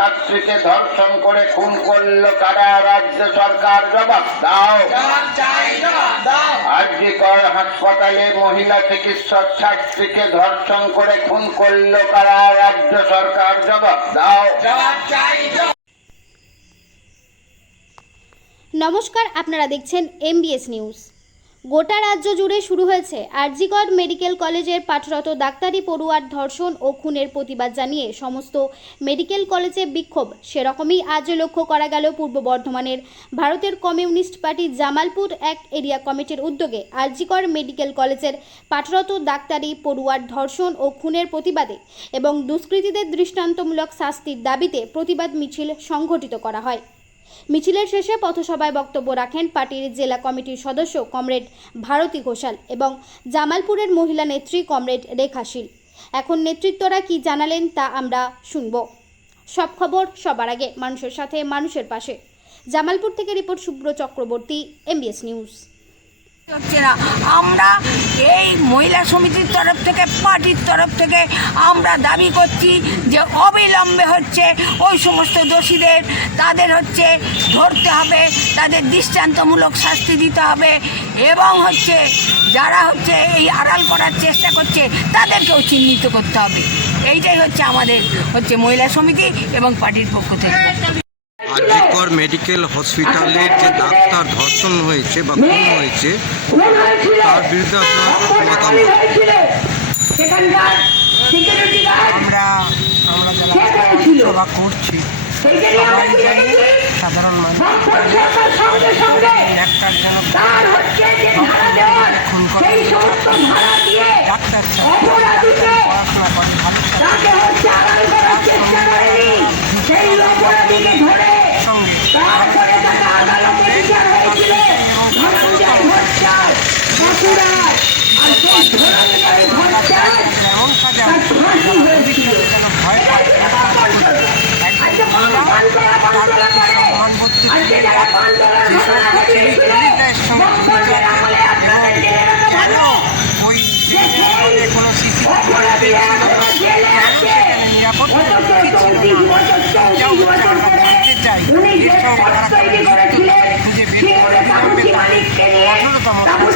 ছাত্রীকে ধর্ষণ করে খুন করল কারা? রাজ্য সরকার জবাব দাও। আরজিকর হাসপাতালে মহিলা চিকিৎসক ছাত্রীকে ধর্ষণ করে খুন করল কারা? রাজ্য সরকার জবাব দাও। নমস্কার আপনারা দেখছেন এমবিএস নিউজ গোটা রাজ্য জুড়ে শুরু হয়েছে আরজিকর মেডিকেল কলেজের পাঠরত ডাক্তারি পড়ুয়ার ধর্ষণ ও খুনের প্রতিবাদ জানিয়ে সমস্ত মেডিকেল কলেজে বিক্ষোভ। সেরকমই আজও লক্ষ্য করা গেল পূর্ব বর্ধমানের ভারতের কমিউনিস্ট পার্টি জামালপুর এক এরিয়া কমিটির উদ্যোগে আরজিকর মেডিকেল কলেজের পাঠরত ডাক্তারি পড়ুয়ার ধর্ষণ ও খুনের প্রতিবাদে এবং দুষ্কৃতীদের দৃষ্টান্তমূলক শাস্তির দাবিতে প্রতিবাদ মিছিল সংঘটিত করা হয়। মিছিলের শেষে পথসভায় বক্তব্য রাখেন পার্টির জেলা কমিটির সদস্য কমরেড ভারতী ঘোষাল এবং জামালপুরের মহিলা নেত্রী কমরেড রেখাশীল এখন নেতৃত্বরা কি জানালেন তা আমরা শুনব। সব খবর সবার আগে মানুষের সাথে মানুষের পাশে। জামালপুর থেকে report Shubhra Chakraborty MBS news হচ্ছে না। আমরা এই মহিলা সমিতির তরফ থেকে, পার্টির তরফ থেকে আমরা দাবি করছি যে অবিলম্বে হচ্ছে ওই সমস্ত দোষীদের, তাদের হচ্ছে ধরতে হবে, তাদের দৃষ্টান্তমূলক শাস্তি দিতে হবে এবং হচ্ছে যারা হচ্ছে এই আড়াল করার চেষ্টা করছে, তাদেরকেও চিহ্নিত করতে হবে। এইটাই হচ্ছে আমাদের হচ্ছে মহিলা সমিতি এবং পার্টির পক্ষ থেকে। আরজিকর মেডিকেল হসপিটালের যে ডাক্তার ধর্ষণ হয়েছে বা খুন হয়েছে তার বিরুদ্ধে আমরা আমরা করছি। সাধারণ মানুষ। রক্ষণ সরকার সঙ্গে সঙ্গে একটার যেন তার হচ্ছে যে ধারা দেওয়ার সেই সমস্ত ধারা দিয়ে ডাক্তার ভট্টাচার্য